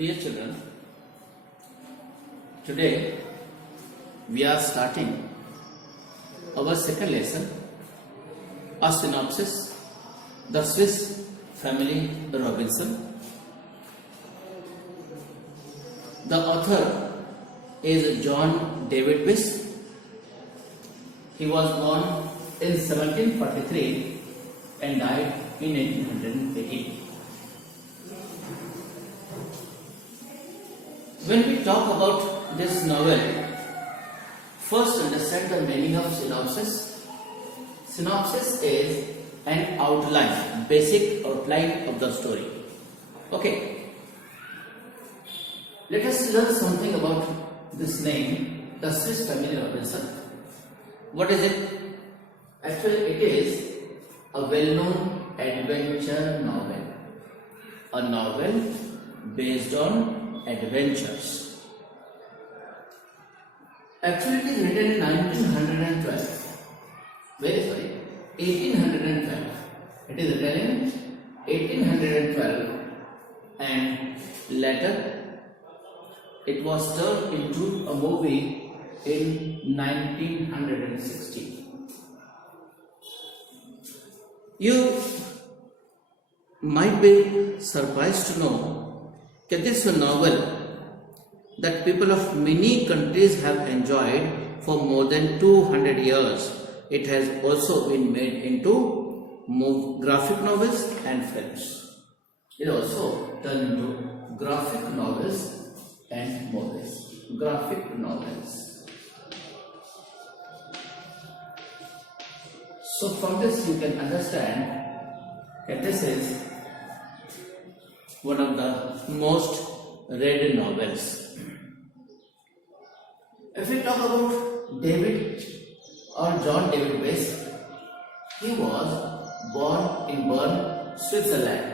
Dear children, today we are starting our second lesson, a synopsis, the Swiss family Robinson. The author is John David Wiss. He was born in 1743 and died in 1818. When we talk about this novel, first understand the meaning of synopsis. Synopsis is an outline, basic outline of the story. Okay. Let us learn something about this name, the Swiss family Robinson. What is it? Actually, it is a well-known adventure novel. A novel based on adventures. Actually, it is written in 1912. Very sorry, 1812. It is written in 1812 and later it was turned into a movie in 1960. You might be surprised to know that this is a novel that people of many countries have enjoyed for more than 200 years. It has also been made into graphic novels and films. It also turned into graphic novels and movies. Graphic novels. So from this you can understand that this is one of the most read novels. If we talk about David or John David Wiss, he was born in Bern, Switzerland.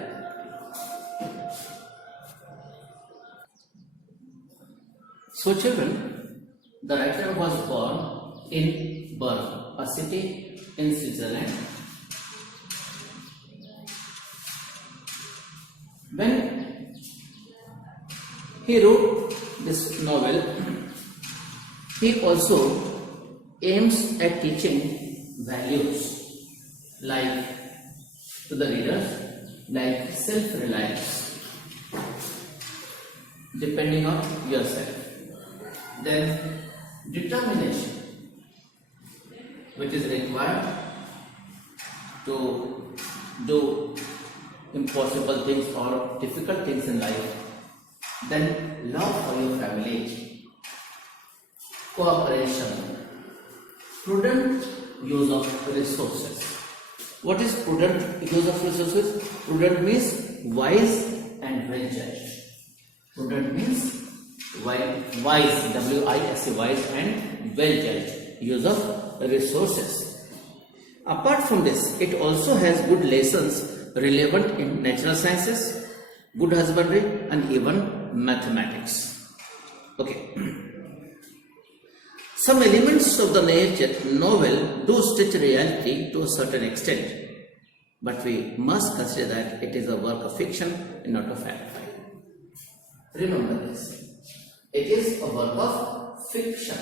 So children, the writer was born in Bern, a city in Switzerland. When he wrote this novel, he also aims at teaching values like to the readers, like self-reliance, depending on yourself. Then determination, which is required to do impossible things or difficult things in life. Then love for your family, cooperation, prudent use of resources. What is prudent use of resources? Prudent means wise and well judged. Prudent means wise, W-I-S-E, wise and well judged use of resources. Apart from this, it also has good lessons relevant in natural sciences, good husbandry and even mathematics. Okay. Some elements of the novel do stretch reality to a certain extent, but we must consider that it is a work of fiction and not a fact. Remember this. It is a work of fiction.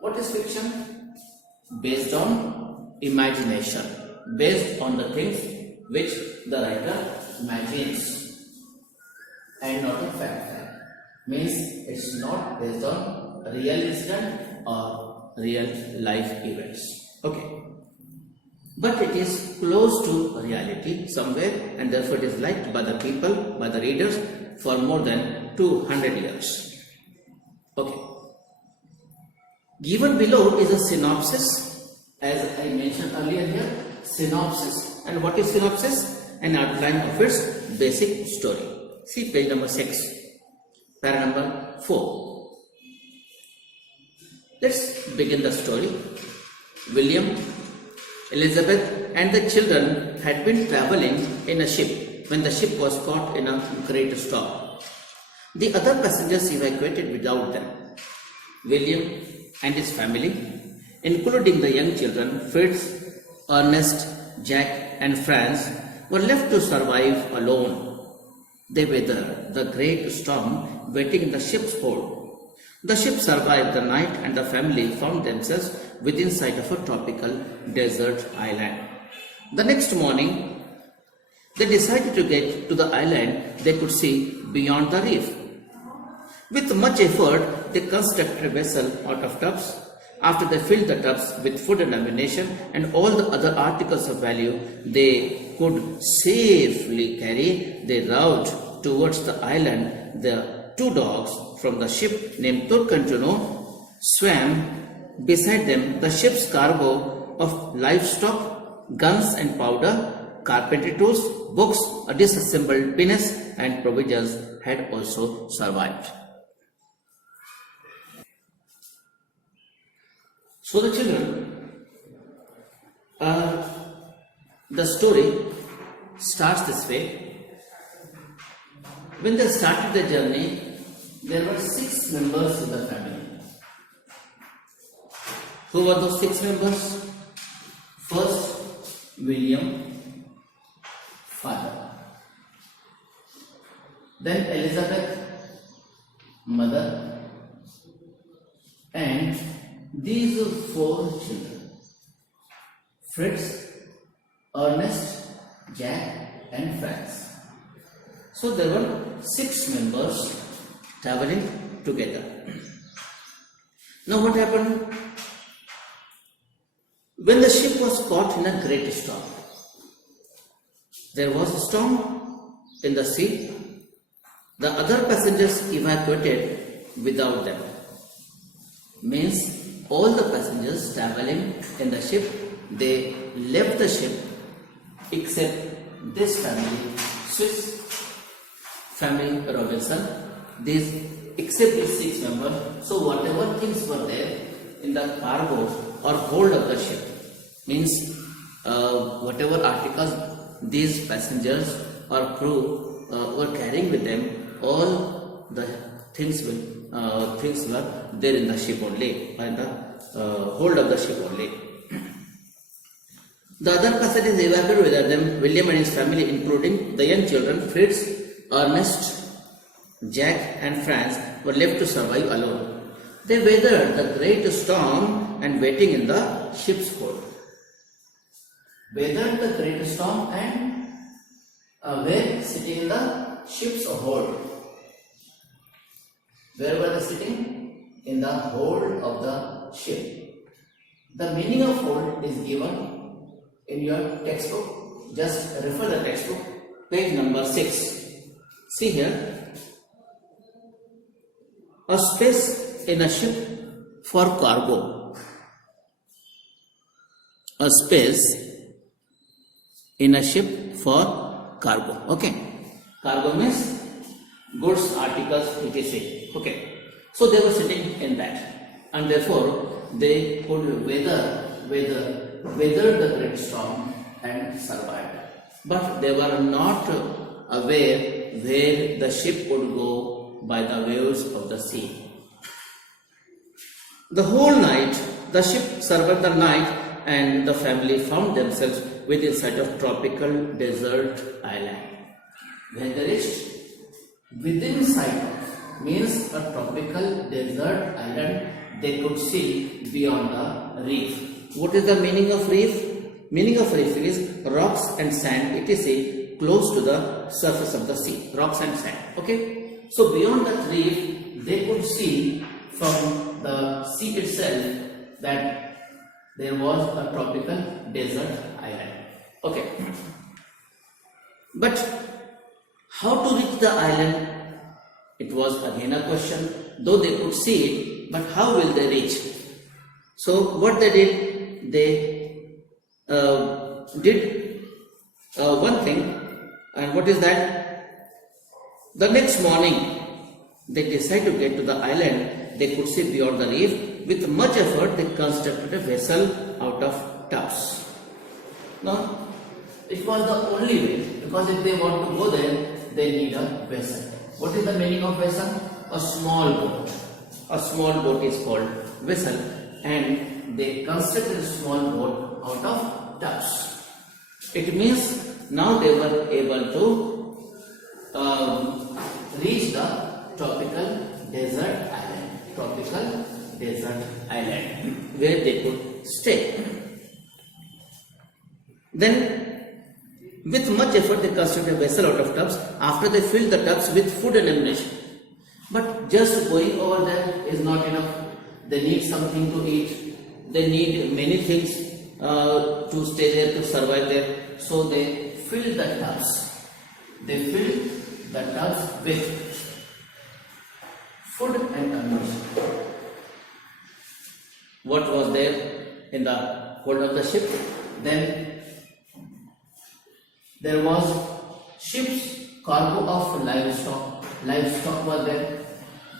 What is fiction? Based on imagination, based on the things which the writer imagines, and not a fact. Means it's not based on real incident or real life events. Okay. But it is close to reality somewhere, and therefore it is liked by the people, by the readers for more than 200 years. Okay. Given below is a synopsis, as I mentioned earlier here. Synopsis. And what is synopsis? An outline of its basic story. See page number 6, para number 4. Let's begin the story. William, Elizabeth and the children had been traveling in a ship when the ship was caught in a great storm. The other passengers evacuated without them. William and his family, including the young children Fritz, Ernest, Jack and Franz, were left to survive alone. They weathered the great storm waiting in the ship's hold. The ship survived the night and the family found themselves within sight of a tropical desert island. The next morning, they decided to get to the island they could see beyond the reef. With much effort, they constructed a vessel out of tubs. After they filled the tubs with food and ammunition and all the other articles of value they could safely carry, they rowed towards the island. The two dogs from the ship named Turk and Juno swam beside them. The ship's cargo of livestock, guns and powder, carpentry tools, books, a disassembled pinnace and provisions had also survived. So the children, the story starts this way. When they started the journey, there were 6 members in the family. Who were those 6 members? First, William, father. Then Elizabeth, mother. And these 4 children: Fritz, Ernest, Jack and Franz. So there were 6 members traveling together. Now what happened? When the ship was caught in a great storm, there was a storm in the sea. The other passengers evacuated without them. Means all the passengers traveling in the ship, they left the ship except this family, Swiss family Robinson, except these 6 members. So whatever things were there in the cargo or hold of the ship, means whatever articles these passengers or crew were carrying with them, all the things were there in the ship only, or in the hold of the ship only. The other passengers evacuated with them. William and his family, including the young children Fritz, Ernest, Jack and Franz, were left to survive alone. They weathered the great storm and waiting in the ship's hold. Weathered the great storm and were sitting in the ship's hold. Where were they sitting? In the hold of the ship. The meaning of hold is given in your textbook. Just refer the textbook, page number 6. See here, a space in a ship for cargo. A space in a ship for cargo. Okay. Cargo means goods, articles, etc. Okay. So they were sitting in that, and therefore they could weather the great storm and survived. But they were not aware where the ship would go by the waves of the sea. The whole night, the ship survived the night, and the family found themselves within sight of tropical desert island. When they reached within sight of means a tropical desert island, they could see beyond the reef. What is the meaning of reef? Meaning of reef is rocks and sand, etc., close to the surface of the sea. Rocks and sand. Okay. So beyond that reef, they could see from the sea itself that there was a tropical desert island. Okay. But how to reach the island? It was again a question. Though they could see it, but how will they reach? So what they did, they did one thing, and what is that? The next morning, they decided to get to the island. They could see beyond the reef. With much effort, they constructed a vessel out of tubs. Now, it was the only way, because if they want to go there, they need a vessel. What is the meaning of vessel? A small boat. A small boat is called vessel, and they constructed a small boat out of tubs. It means now they were able to reach the tropical desert island. Tropical desert island where they could stay. Then, with much effort, they constructed a vessel out of tubs. After they filled the tubs with food and ammunition. But just going over there is not enough. They need something to eat. They need many things to stay there, to survive there. So they filled the tubs. They filled the tubs with food and ammunition. What was there in the hold of the ship? Then there was ship's cargo of livestock. Livestock was there.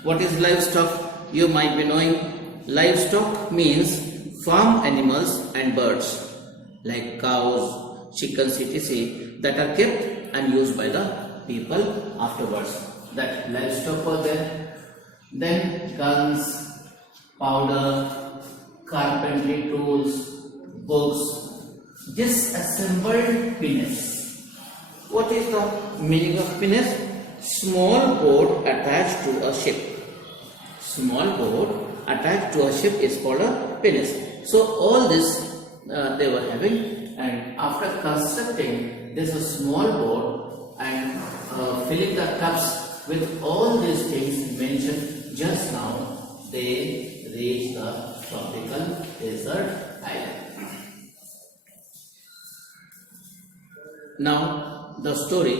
What is livestock? You might be knowing. Livestock means farm animals and birds like cows, chickens, etc. that are kept and used by the people afterwards. That livestock was there. Then guns, powder, carpentry tools, books, disassembled pinnace. What is the meaning of pinnace? Small boat attached to a ship. Small boat attached to a ship is called a pinnace. So all this they were having, and after constructing this small boat and filling the tubs with all these things mentioned just now, they reached the tropical desert island. Now the story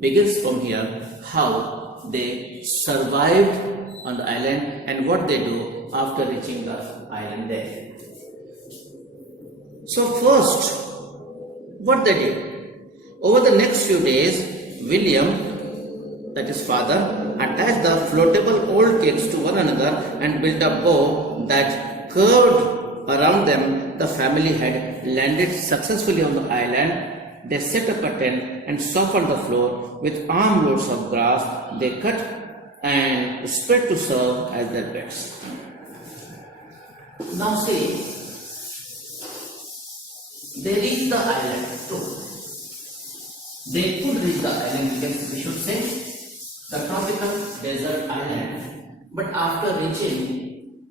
begins from here, how they survived on the island and what they do after reaching the island there. So first, what they did? Over the next few days, William, that is father, attached the floatable old cakes to one another and built a bow that curved around them. The family had landed successfully on the island. They set up a tent and softened the floor with armloads of grass. They cut and spread to serve as their beds. Now see, they reached the island too. They could reach the island, we should say, the tropical desert island. But after reaching,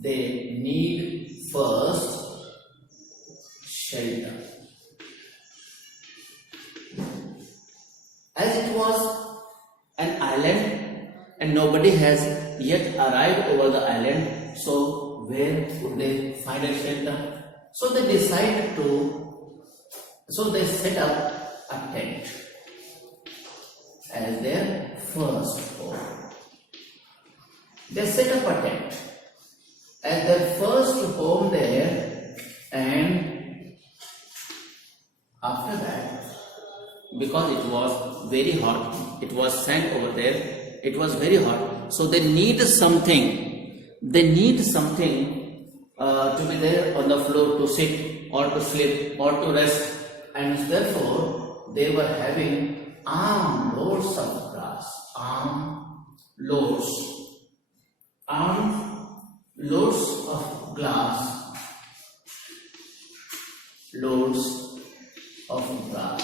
they need first shelter. As it was an island and nobody has yet arrived over the island, so where would they find a shelter? So they decided they set up a tent as their first home. They set up a tent as their first home there, and after that, because it was very hot, it was sand over there, it was very hot, so they need something. They need something to be there on the floor to sit or to sleep or to rest, and therefore they were having armloads of grass. Armloads of glass, loads of grass,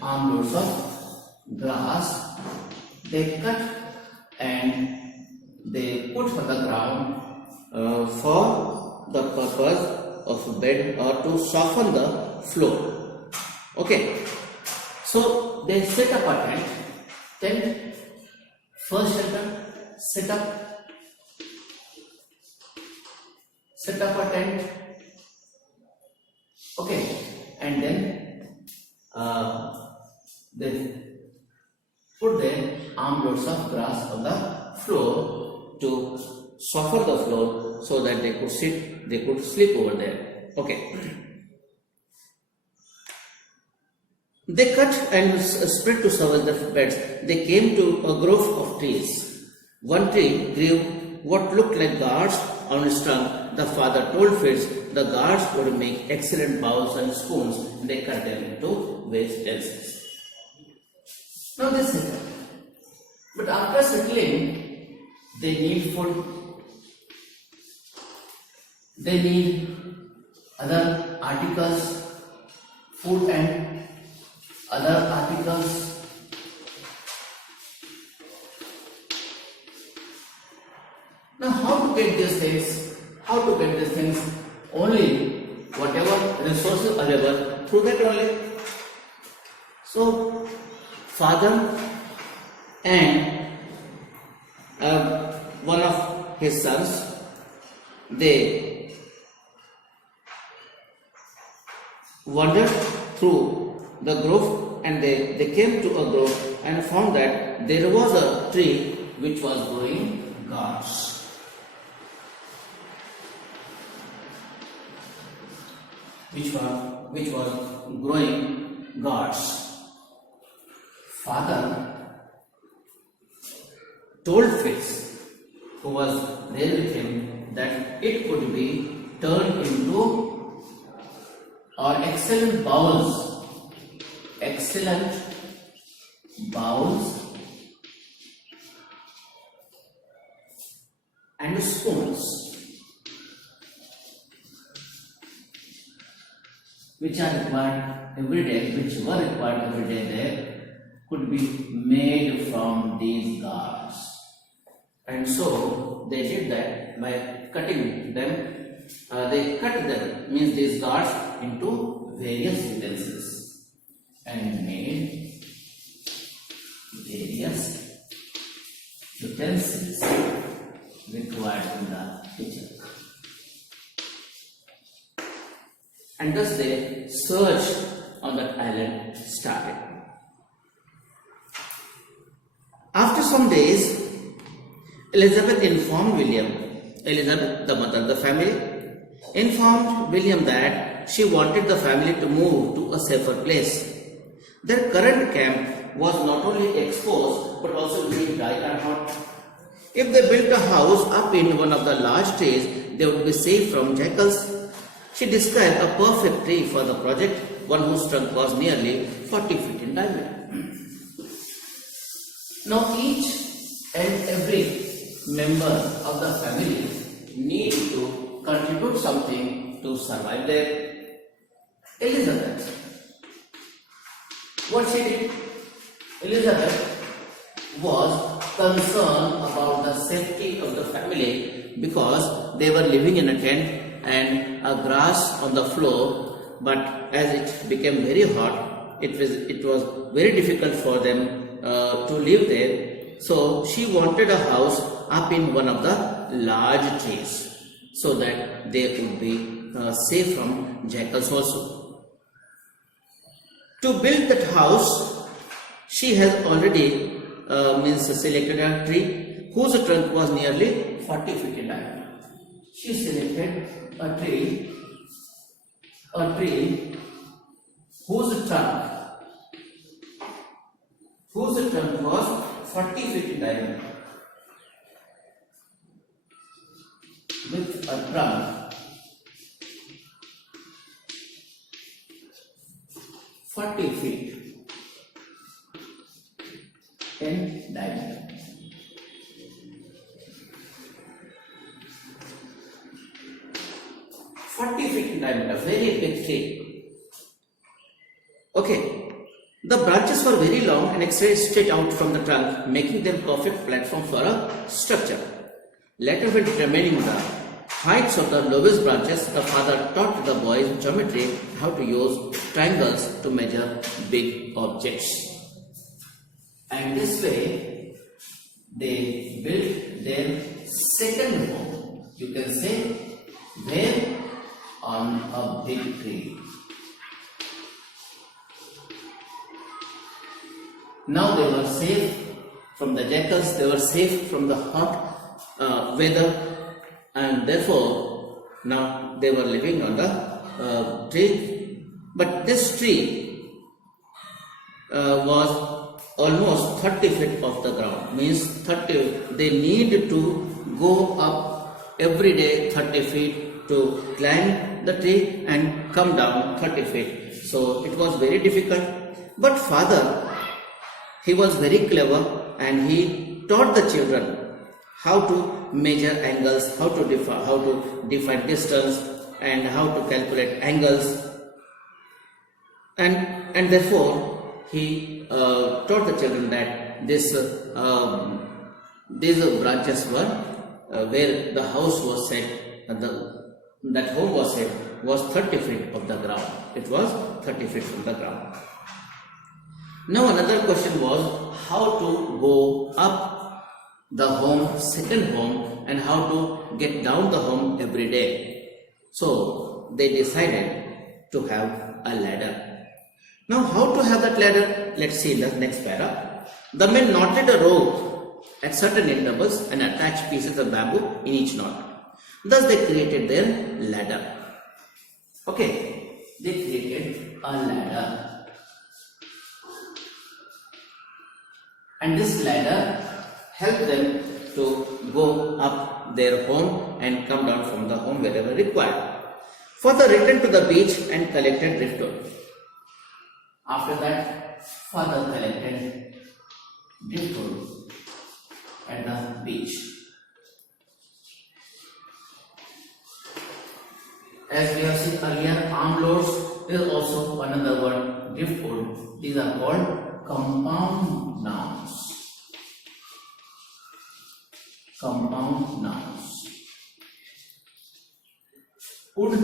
armloads of grass. They cut and they put on the ground for the purpose of bed or to soften the floor. Okay, so they set up a tent, first shelter, set up a tent. Okay, and then they put their armloads of grass on the floor to soften the floor so that they could sit, they could sleep over there. Okay. They cut and spread to serve the beds. They came to a grove of trees. One tree grew what looked like gourds on its trunk. The father told Fritz the gourds would make excellent bowls and spoons. They cut them into waste utensils. Now they settle. But after settling, they need food. They need other articles, food and other articles. Now how to get these things? How to get these things? Only whatever resources available, through that only. So father and one of his sons, they wandered through the grove, and they came to a grove and found that there was a tree which was growing gourds. Which was growing gourds. Father told Fitz, who was there with him, that it could be turned into excellent bowls and spoons, which are required every day, which were required every day there, could be made from these gourds. And so they did that by cutting them. They cut them, means these gourds, into various utensils and made various utensils required in the kitchen. And thus their search on that island started. After some days, Elizabeth, the mother of the family, informed William that she wanted the family to move to a safer place. Their current camp was not only exposed but also very dry and hot. If they built a house up in one of the large trees, they would be safe from jackals. She described a perfect tree for the project, one whose trunk was nearly 40 feet in diameter. Now each and every member of the family need to contribute something to survive there. Elizabeth, what she did? Elizabeth was concerned about the safety of the family because they were living in a tent and a grass on the floor, but as it became very hot, it was very difficult for them to live there. So she wanted a house up in one of the large trees so that they would be safe from jackals also. To build that house, she has already selected a tree whose trunk was nearly 40 feet in diameter. She selected a tree whose trunk was 40 feet in diameter, with a trunk 40 feet in diameter. Very big tree. Okay, the branches were very long and extended straight out from the trunk, making them perfect platform for a structure. Later, when determining the heights of the lowest branches, the father taught the boys geometry, how to use triangles to measure big objects. And this way, they built their second home, you can say, where on a big tree. Now they were safe from the jackals, they were safe from the hot weather, and therefore now they were living on the tree. But this tree was almost 30 feet off the ground, means 30, they need to go up every day 30 feet to climb the tree and come down 30 feet. So it was very difficult. But father, he was very clever and he taught the children how to measure angles, how to define distance and how to calculate angles. And therefore he taught the children that these branches were where the house was set, that home was set was 30 feet of the ground. It was 30 feet from the ground. Now another question was how to go up the home, second home, and how to get down the home every day. So they decided to have a ladder. Now how to have that ladder? Let's see in the next para. The men knotted a rope at certain intervals and attached pieces of bamboo in each knot. Thus they created their ladder. Okay, they created a ladder. And this ladder helped them to go up their home and come down from the home wherever required. Father returned to the beach and collected driftwood. After that, father collected driftwood at the beach. As we have seen earlier, arm loads is also another word, driftwood. These are called compound nouns. Compound nouns. Wood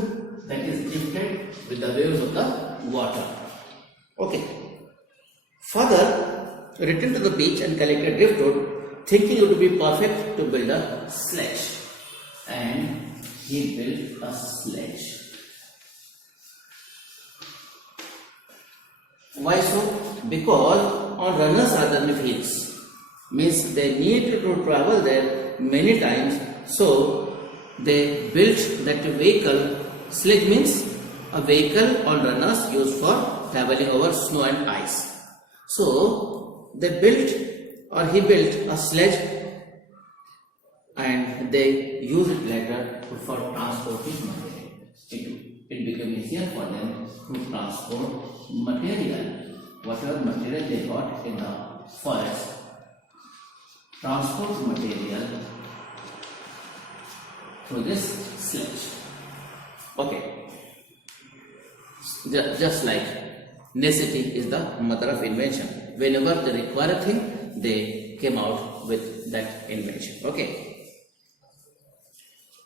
that is drifted with the waves of the water. Okay. Father returned to the beach and collected driftwood, thinking it would be perfect to build a sledge. And he built a sledge. Why so? Because on runners are the fields, means they need to travel there many times, so they built that vehicle. Sledge means a vehicle on runners used for traveling over snow and ice. So they built, or he built a sledge, and they used it later for transporting material. It became easier for them to transport material, whatever material they got in the forest. Transport material through this sledge. Okay. Just like necessity is the mother of invention. Whenever they require a thing, they came out with that invention. Okay.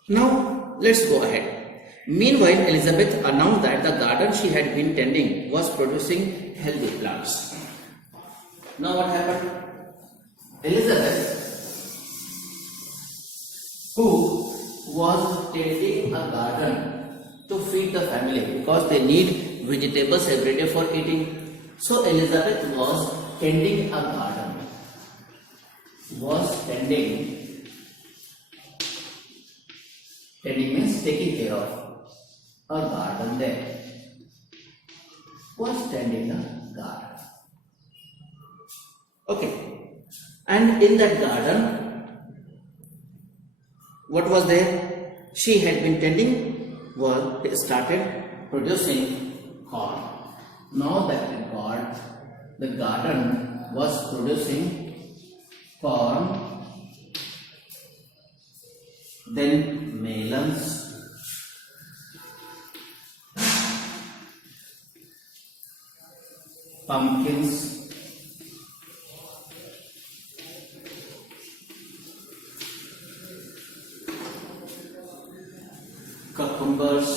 Now let's go ahead. Meanwhile, Elizabeth announced that the garden she had been tending was producing healthy plants. Now what happened? Elizabeth, who was tending a garden to feed the family because they need vegetables every day for eating. So Elizabeth was tending a garden. Tending means taking care of a garden there. Was tending a garden. Okay. And in that garden, what was there? She had been tending, started producing corn. Now that the garden was producing corn, then melons, pumpkins, cucumbers,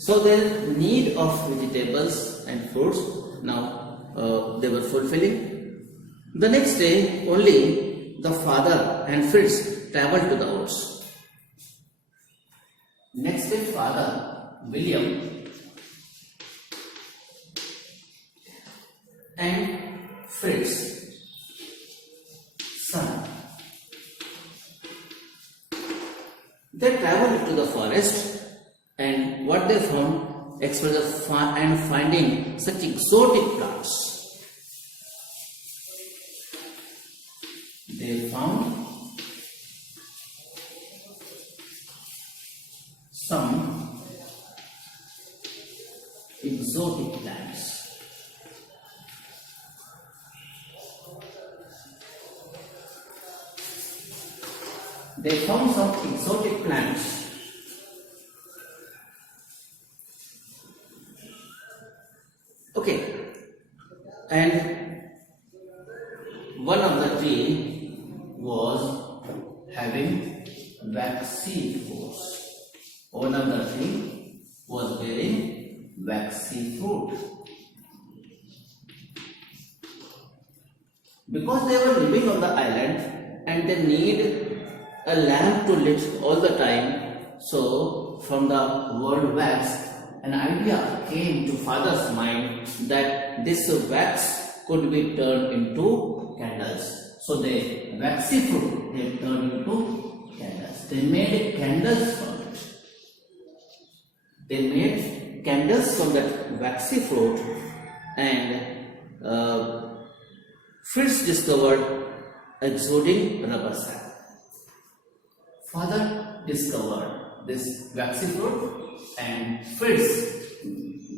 so their need of vegetables and fruits now they were fulfilling. The next day only the father and Fritz traveled to the woods. Next day father William and Fritz son, they traveled to the forest, and what they found, and finding such exotic plants. They found some exotic plants. they found some exotic plants. Okay, and one of the tree was having waxy fruits. One of the tree was bearing waxy fruit. Because they were living on the island and they need a lamp to lit all the time, so from the word wax, an idea came to father's mind that this wax could be turned into candles. So the waxy fruit they turned into candles. They made candles from it. They made candles from that waxy fruit, and Fritz discovered exuding rubber sap. Father discovered this waxy fruit, and Fritz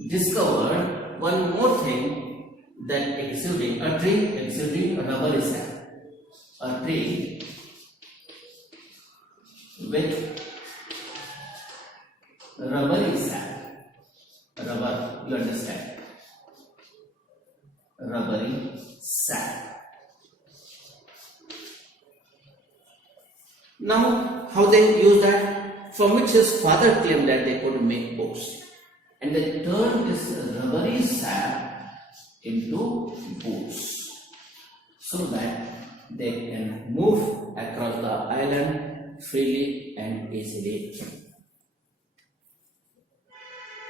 discovered one more thing, that exuding, a tree exuding rubbery sap. A tree with rubbery sap. Rubber, you understand? Rubbery sap. Now, how they use that? From which his father claimed that they could make books, and they turned this rubbery sap into boots, so that they can move across the island freely and easily.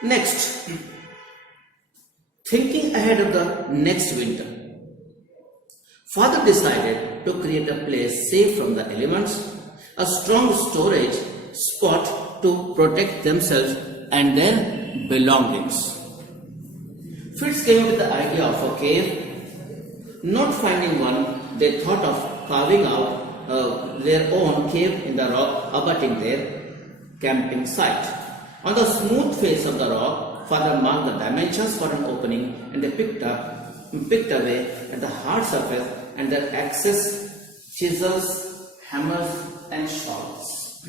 Next, thinking ahead of the next winter, father decided to create a place safe from the elements, a strong storage spot to protect themselves and their belongings. Fritz came up with the idea of a cave. Not finding one, they thought of carving out their own cave in the rock abutting their camping site. On the smooth face of the rock, father marked the dimensions for an opening, and they picked away at the hard surface, and their axes, chisels, hammers, and saws.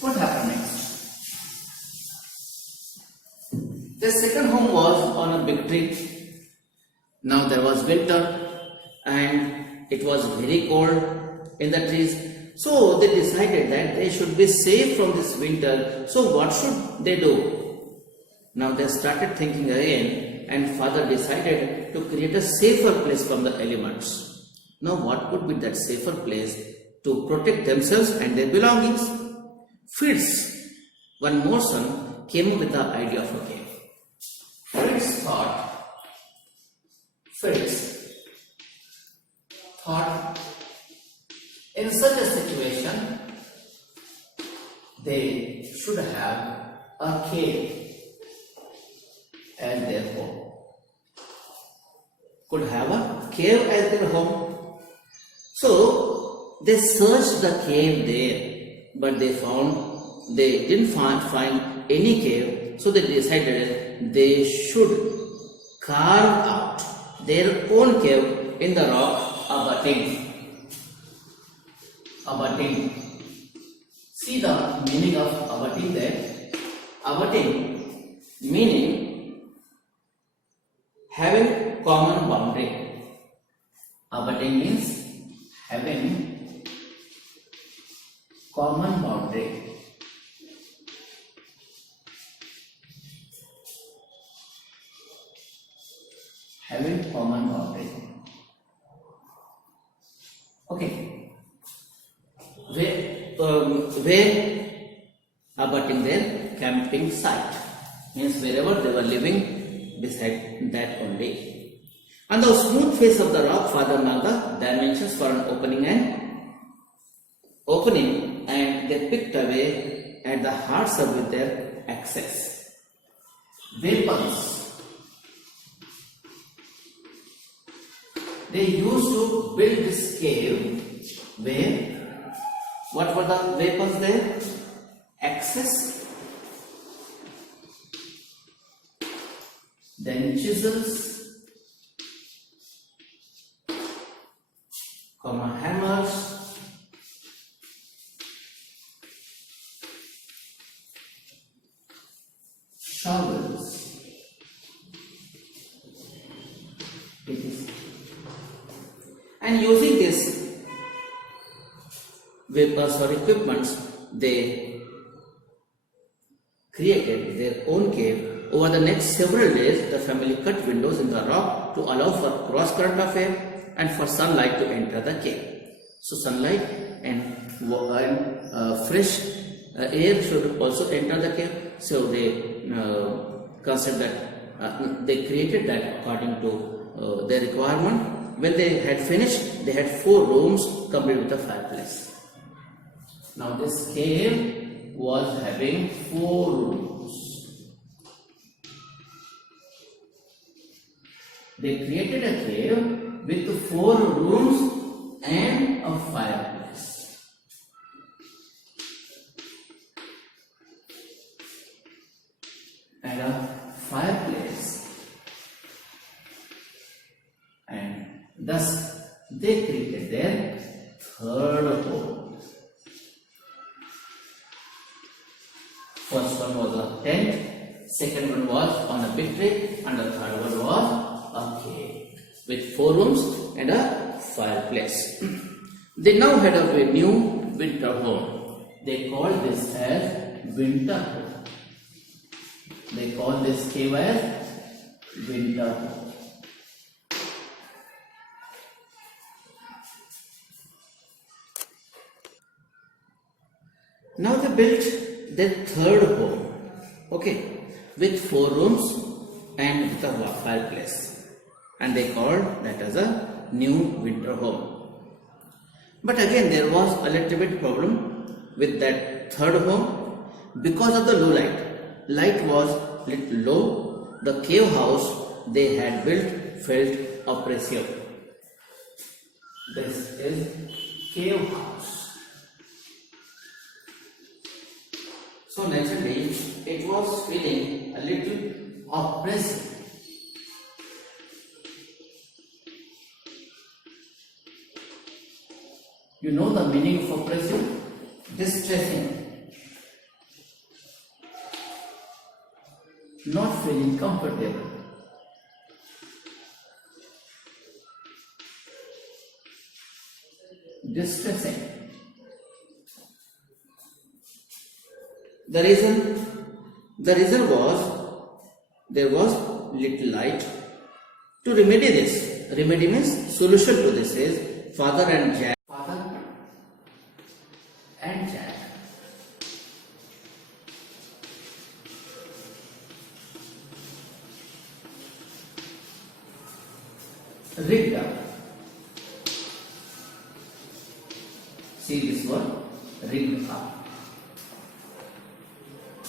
What happened next? The second home was on a big tree. Now there was winter and it was very cold in the trees. So they decided that they should be safe from this winter. So what should they do? Now they started thinking again, and father decided to create a safer place from the elements. Now what could be that safer place to protect themselves and their belongings? Fritz, one more son, came up with the idea of a cave. Fritz thought in such a situation they should have a cave as their home. Could have a cave as their home. So they searched the cave there, but they didn't find any cave. So they decided they should carve out their own cave in the rock abutting. See the meaning of abutting there. Abutting meaning having common boundary. Abutting means having common boundary. Having common boundary. Okay. Where abutting their camping site means wherever they were living, beside that only. On the smooth face of the rock, father marked the dimensions for an opening, and they picked away at the hard surface with their axes. Weapons. They used to build this cave where, what were the weapons there? Axes, then chisels, hammer, It is. And using this equipments, they created their own cave. Over the next several days, the family cut windows in the rock to allow for cross current of air and for sunlight to enter the cave. So sunlight and fresh air should also enter the cave. So they concept that they created that according to their requirement. When they had finished, they had 4 rooms complete with a fireplace. Now this cave was having 4 rooms. They created a cave with 4 rooms and a fireplace. And a fireplace. And thus they created their 3rd home. First one was a tent, second one was on a big tree, and the third one was a cave with 4 rooms and a fireplace. They now had a new winter home. They called this as winter home. They call this cave as winter home. Now they built their 3rd home, okay, with 4 rooms and with a fireplace, and they called that as a new winter home. But again there was a little bit problem with that 3rd home because of the low light. Light was little low. The cave house they had built felt oppressive. This is cave house. So naturally it was feeling a little oppressive. You know the meaning of oppressive? Distressing. Not feeling comfortable. Distressing. The reason was there was little light. To remedy this, remedy means solution to this is Father and Jack rigged up. See this word, rigged up.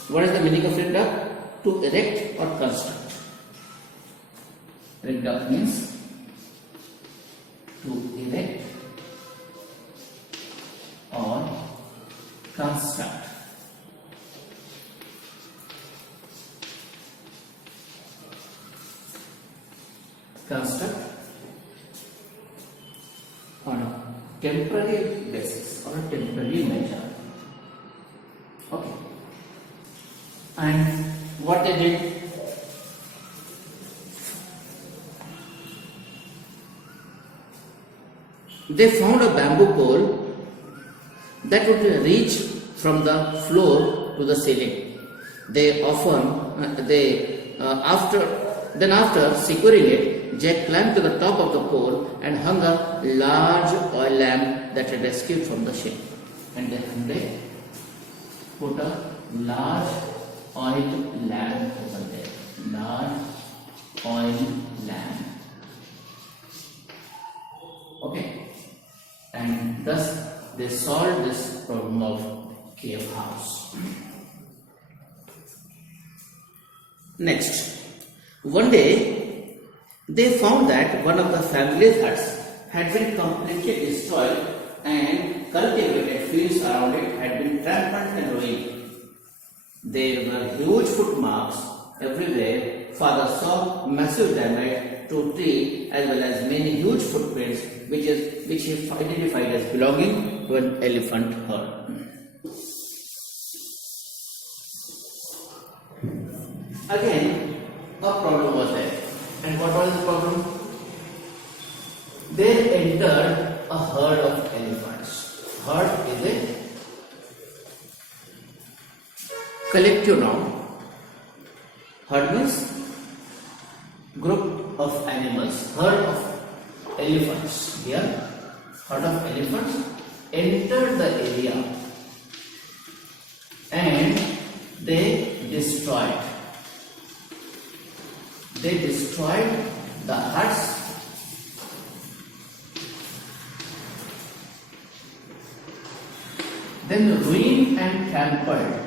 What is the meaning of rigged up? To erect or construct. Rigged up means to erect or construct. Construct on a temporary basis or a temporary measure. Okay. And what they did? They found a bamboo pole that would reach from the floor to the ceiling. After securing it, Jack climbed to the top of the pole and hung a large oil lamp that had escaped from the ship. And then they put a large oil lamp over there. Large oil lamp. Okay. And thus they solved this problem of cave house. Next. One day, they found that one of the family's huts had been completely destroyed and cultivated fields around it had been trampled and ruined. There were huge footmarks everywhere. Father saw massive damage to tree as well as many huge footprints which he identified as belonging to an elephant herd. Again, a problem was there. And what was the problem? a herd of elephants. Herd is a collective noun. Herd means group of animals. Herd of elephants. Here, herd of elephants entered the area and they destroyed the huts, then ruined and trampled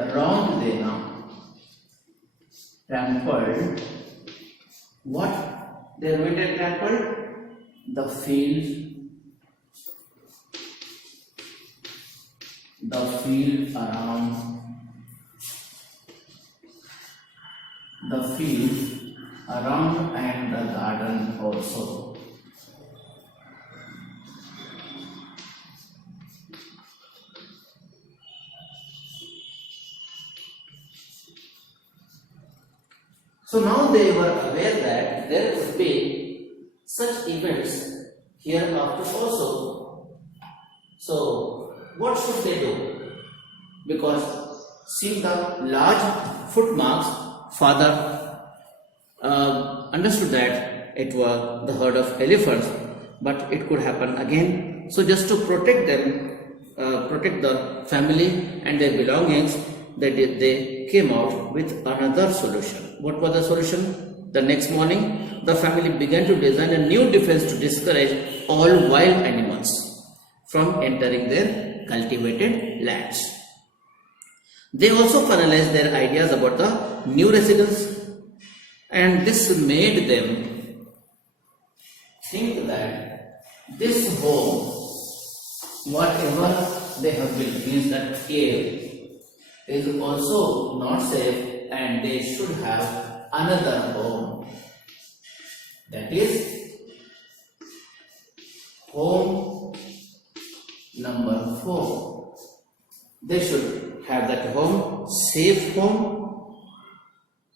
around they now trampled what they ruined and trampled the field around and the garden also. So now they were aware that there would be such events hereafter also. So what should they do? Because seeing the large footmarks, father understood that it was the herd of elephants, but it could happen again. So just to protect them, protect the family and their belongings, they came out with another solution. What was the solution? The next morning, the family began to design a new defense to discourage all wild animals from entering their cultivated lands. They also finalized their ideas about the new residents, and this made them think that this home, whatever they have built, means that cave, is also not safe and they should have another home. That is home number 4. They should have that home, safe home,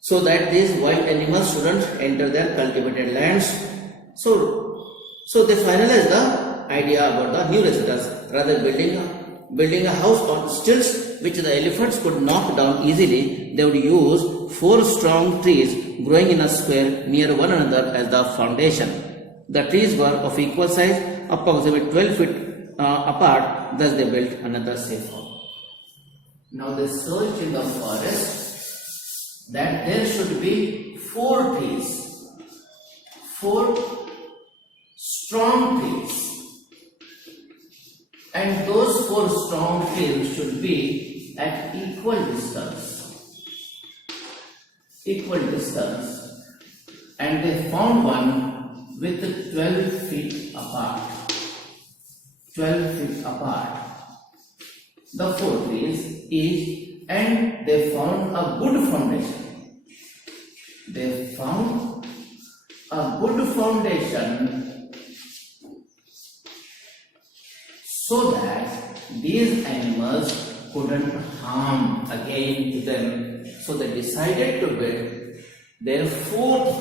so that these wild animals shouldn't enter their cultivated lands. So they finalized the idea about the new residence. Rather building a house on stilts which the elephants could knock down easily, they would use 4 strong trees growing in a square near one another as the foundation. The trees were of equal size, approximately 12 feet apart, thus they built another safe home. Now they searched in the forest that there should be 4 trees, 4 strong trees. And those 4 strong trees should be at equal distance, and they found one with 12 feet apart. The 4 trees each, and they found a good foundation. So that these animals couldn't harm again to them. So they decided to build their 4th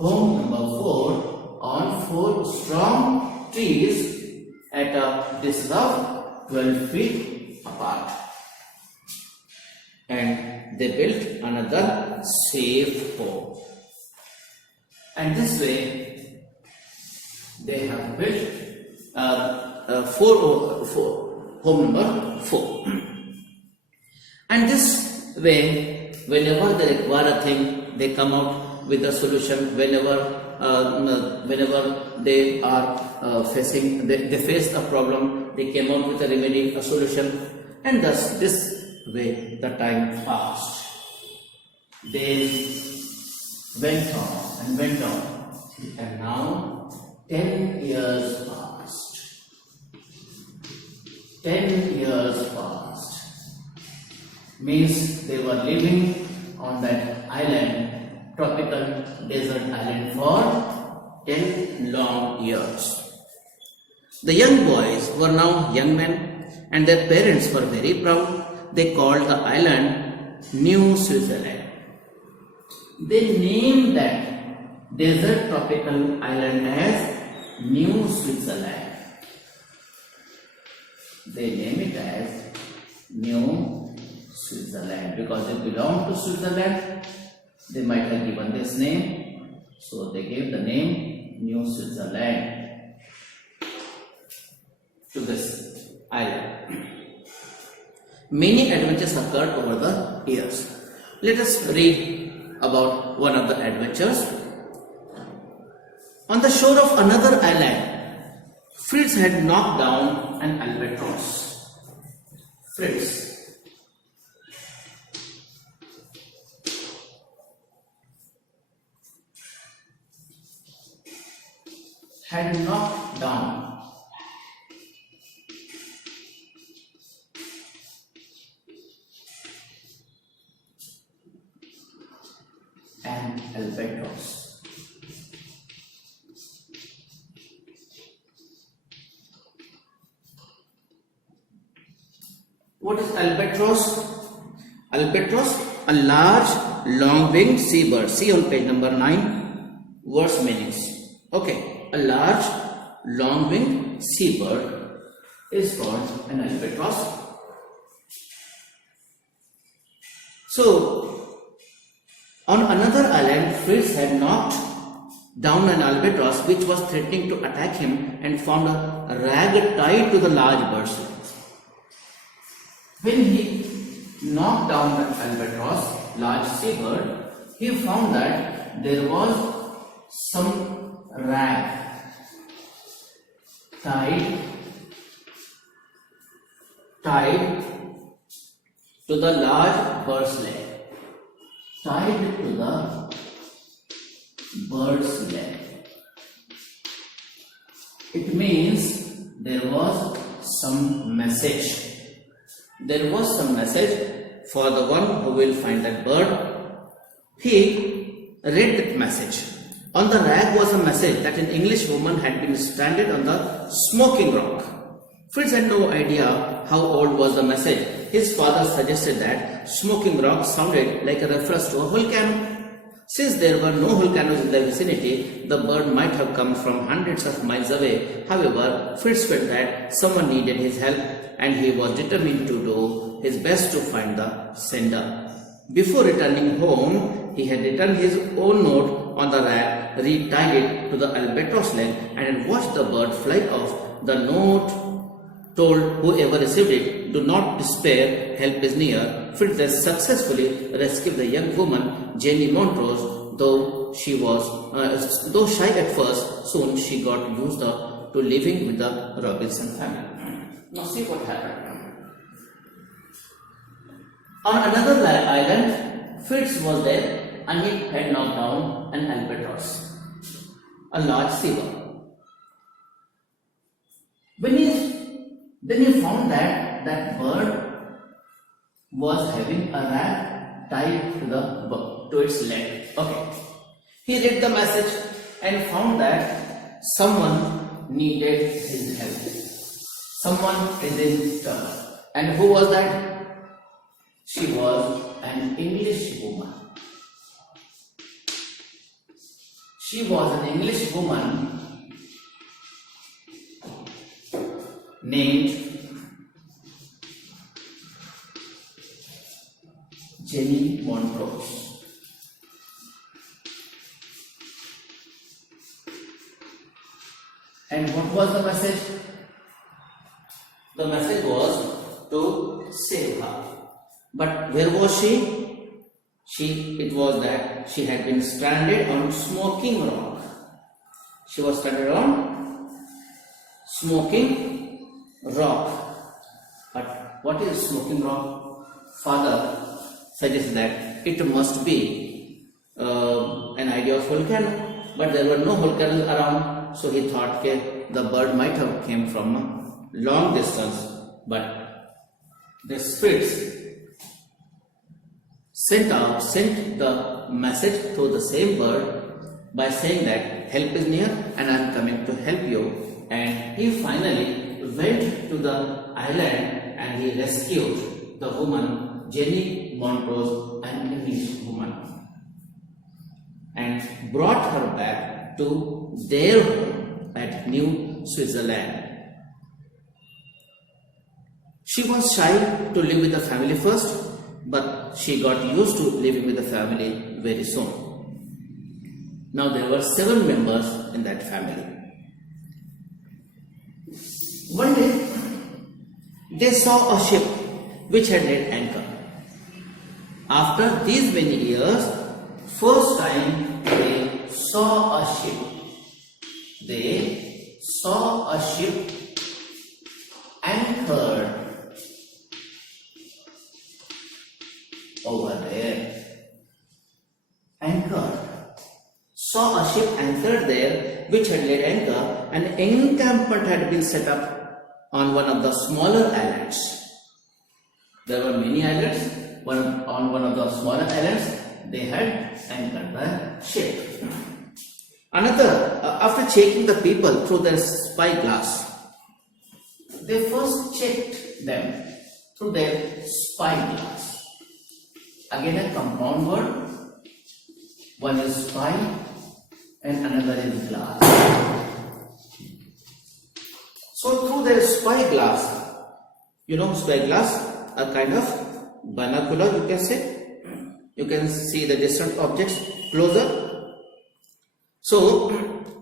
home, number 4, on 4 strong trees at a distance of 12 feet apart. And they built another safe home. And this way they have built home number 4. And this way, whenever they require a thing, they come out with a solution. Whenever they are they face a problem, they came out with a remedy, a solution, and thus this way the time passed. They went on, and now 10 years passed. 10 years passed. Means they were living on that island, tropical desert island, for 10 long years. The young boys were now young men, and their parents were very proud. They called the island New Switzerland. They named that desert tropical island as New Switzerland. They name it as New Switzerland because they belong to Switzerland. They might have given this name, so they gave the name New Switzerland to this island. Many adventures occurred over the years. Let us read about one of the adventures. On the shore of another island, Fritz had knocked down an albatross. Fritz had knocked down an albatross. What is albatross? Albatross, a large, long-winged seabird. See on page number 9, words meanings. Okay, a large, long-winged seabird is called an albatross. So, on another island, Fritz had knocked down an albatross which was threatening to attack him and found a rag tied to the large bird's leg. When he knocked down the albatross, large seabird, he found that there was some rag tied to the large bird's leg. Tied to the bird's leg. It means there was some message. There was some message for the one who will find that bird. He read that message. On the rag was a message that an English woman had been stranded on the smoking rock. Fritz had no idea how old was the message. His father suggested that smoking rock sounded like a reference to a volcano. Since there were no volcanoes in the vicinity, the bird might have come from hundreds of miles away. However, Fritz felt that someone needed his help and he was determined to do his best to find the sender. Before returning home, he had written his own note on the rag, retied it to the albatross leg and watched the bird fly off. The note told whoever received it, "Do not despair, help is near." Fritz thus successfully rescued the young woman, Jenny Montrose, though shy at first. Soon she got used to living with the Robinson family. Now see what happened. On another island, Fritz was there and he had knocked down an albatross, a large seabird. Then he found that that bird was having a rag tied to its leg. Okay. He read the message and found that someone needed his help. Someone is in trouble. And who was that? She was an English woman. She was an English woman named Jenny Montrose. And what was the message? The message was to save her. But where was she? It was that she had been stranded on Smoking Rock. She was stranded on Smoking Rock. But what is Smoking Rock? Father suggests that it must be an idea of volcano. But there were no volcanoes around, so he thought that the bird might have came from a long distance. But this Fritz sent the message to the same bird by saying that help is near and I am coming to help you. And he finally went to the island and he rescued the woman Jenny Montrose, an English woman. And and brought her back to their home at New Switzerland. She was shy to live with the family first, but she got used to living with the family very soon. Now there were 7 members in that family. One day, they saw a ship which had laid anchor. After these many years, first time they saw a ship. They saw a ship anchored over there. Anchored. Saw a ship anchored there which had laid anchor. An encampment had been set up on one of the smaller islands. There were many islands. On one of the smaller islands, they had anchored the ship. After checking the people through their spyglass, they first checked them through their spyglass. Again a compound word. One is spy and another is glass. So through their spyglass, spyglass, a kind of binocular, you can say. You can see the distant objects closer. So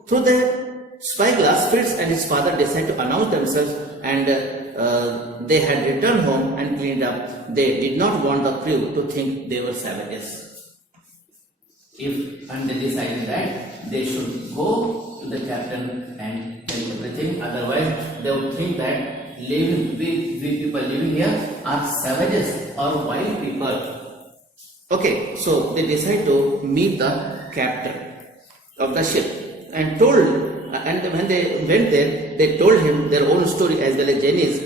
through the spyglass, Fritz and his father decided to announce themselves, and they had returned home and cleaned up. They did not want the crew to think they were savages. And they decided that they should go to the captain and tell everything. Otherwise, they would think that we people living here are savages or wild people. Okay, so they decided to meet the captain of the ship and when they went there, they told him their own story as well as Jenny's,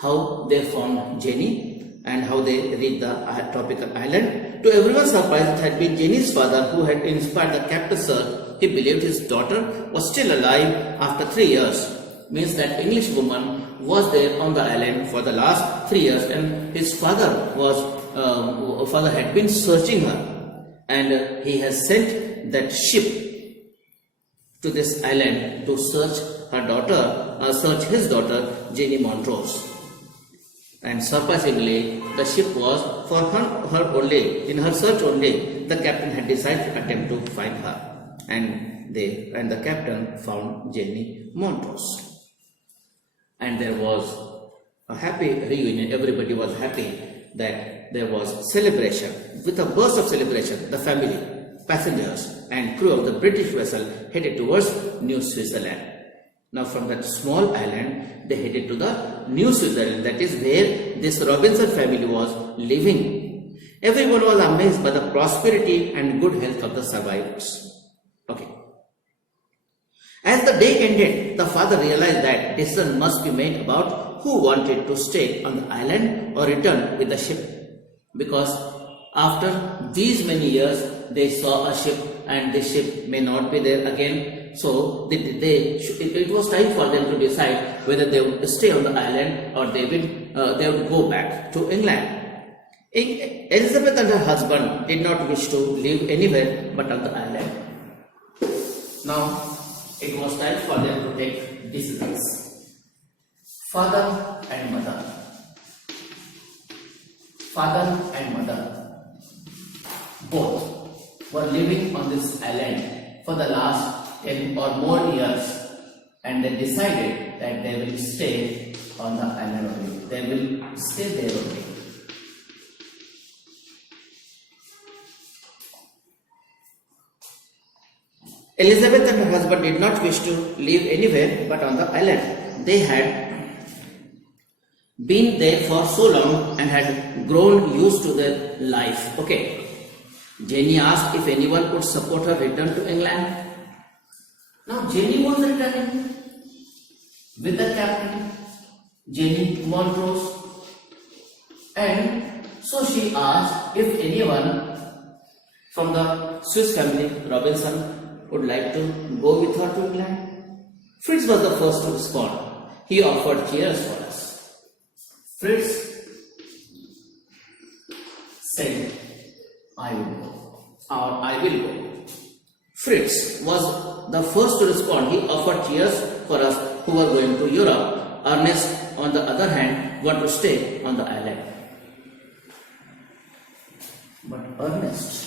how they found Jenny and how they reached the tropical island. To everyone's surprise, it had been Jenny's father who had inspired the captain's search. He believed his daughter was still alive after 3 years. Means that English woman was there on the island for the last 3 years, and his father had been searching her, and he has sent that ship to this island to search his daughter Jenny Montrose. And surprisingly, the ship was for her only. In her search only, the captain had decided to attempt to find her, and the captain found Jenny Montrose. And there was a happy reunion. Everybody was happy that there was celebration. With a burst of celebration, the family, passengers and crew of the British vessel headed towards New Switzerland. Now from that small island, they headed to the New Switzerland. That is where this Robinson family was living. Everyone was amazed by the prosperity and good health of the survivors. Okay. As the day ended, the father realized that decision must be made about who wanted to stay on the island or return with the ship. Because after these many years, they saw a ship and the ship may not be there again. So it was time for them to decide whether they would stay on the island or they would go back to England. Elizabeth and her husband did not wish to live anywhere but on the island. Now, it was time for them to take decisions. Father and mother, both were living on this island for the last 10 or more years, and they decided that they will stay on the island only. They will stay there only. Elizabeth and her husband did not wish to live anywhere but on the island. They had been there for so long and had grown used to their life. Okay. Jenny asked if anyone could support her return to England. Now Jenny was returning with the captain, Jenny Montrose, and so she asked if anyone from the Swiss family, Robinson, would like to go with her to England. Fritz was the first to respond. He offered chairs for us. Fritz said, I will go. Fritz was the first to respond. He offered cheers for us who were going to Europe. Ernest, on the other hand, wanted to stay on the island. But Ernest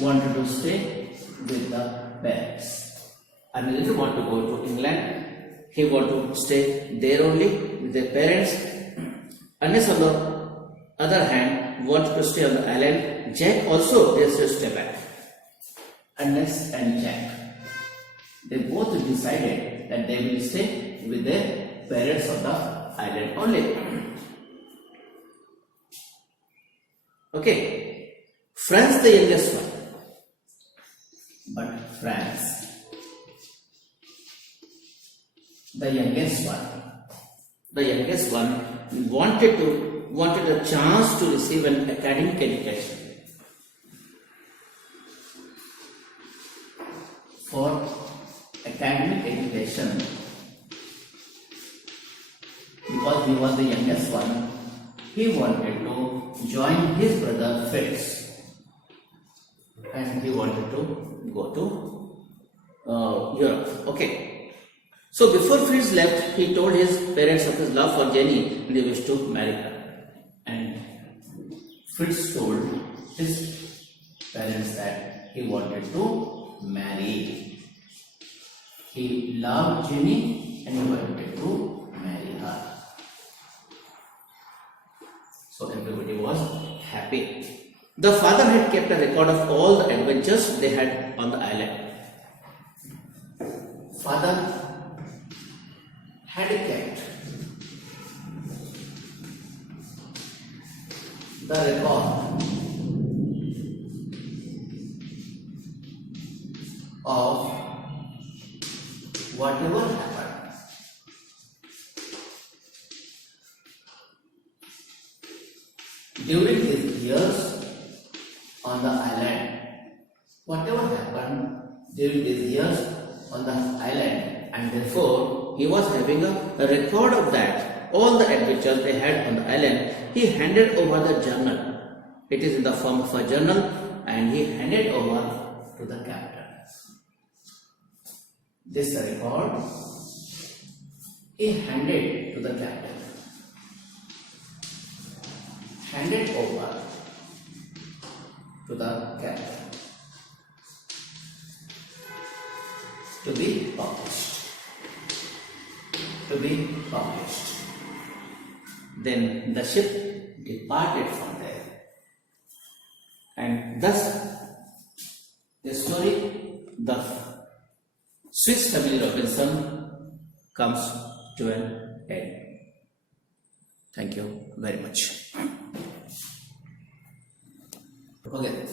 wanted to stay with the parents. And he didn't want to go to England. He wanted to stay there only with their parents. Ernest, on the other hand, wanted to stay on the island. Jack also has to stay back. Ernest and Jack, they both decided that they will stay with their parents on the island only. Okay, Franz, the youngest one. But Franz, the youngest one wanted a chance to receive an academic education. For academic education, because he was the youngest one, he wanted to join his brother Fritz, and he wanted to go to Europe. Okay. So before Fritz left, he told his parents of his love for Jenny and he wished to marry her. And Fritz told his parents that he wanted to marry. He loved Jenny and he wanted to marry her. So everybody was happy. The father had kept a record of all the adventures they had on the island. Father had kept the record of whatever happened. During his years on the island, whatever happened during these years on the island, and therefore he was having a record of that, all the adventures they had on the island. He handed over the journal. It is in the form of a journal, and he handed over to the captain. This record he handed to the captain. Handed over to the captain to be published. Then the ship departed from there, and thus the story, the Swiss Family Robinson, comes to an end. Thank you very much. Okay.